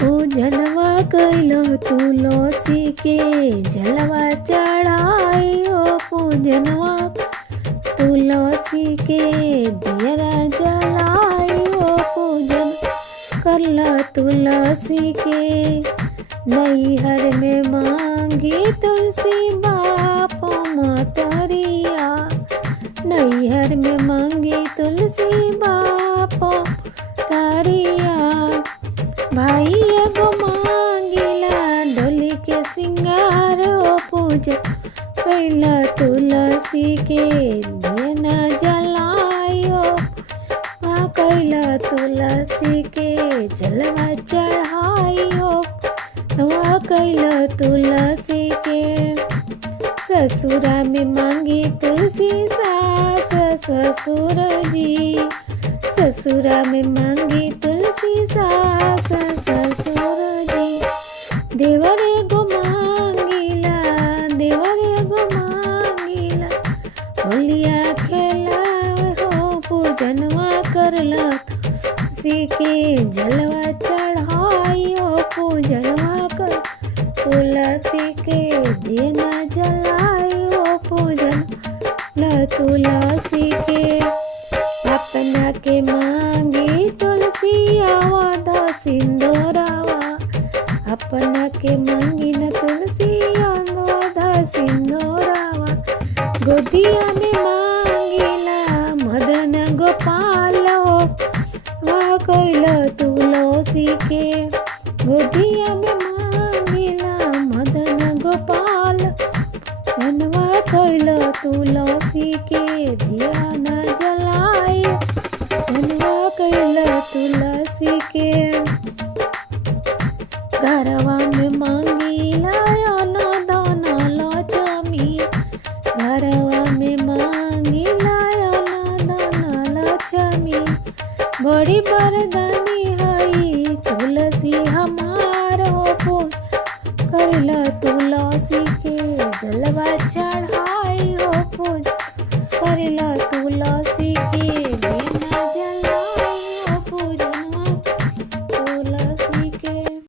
पूजनवा कैलो तुलसी के जलवा चढ़ाई हो। पूजनवा तुलसी के दियरा जलाई हो। पूजन करला तुलसी के नैहर में मांगी तुलसी बाप मतरिया। नैहर में मांगी तुलसी बाप तारिया। भाई एगो मांगिला डोली के सिंगार हो। पूजा कैला तुलसी के दियना जलाई हो। कैला तुलसी के जलवा चढ़ाई हो। कैला तुलसी के ससुरा में मांगी तुलसी सास ससुर जी। ससुरा में मांगी तुलसी सास ससुर जी। देवर एगो मांगिला देवर एगो मांगिला होलिया खेला हो। पूजनवा करला तुलसी के जलवा चढ़ाई हो। पूजनवा कर तुलसी के देना जलाई हो। पूजन ल तुलसी के अपना के मांगी तुलसी आवाद सिंदूरावा। अपना के मांगी न तुलसी आवाद सिंदूरावा। गोदिया में मांगिला मदन गोपाल हो। कैला तुलसी के गोदिया में मांगिला मदन गोपाल। धनवा कैला तुलसी के ध्यान जलाई। धनवा कैला तुलसी के घरवा में मांगिला दान लक्ष्मी। घरवा में मांगिला दान लक्ष्मी। बड़ी बरदानी हई तुलसी हमार हो। कैला तुलसी के जलवा चढ़ाई हो। पूज कैला तुलसी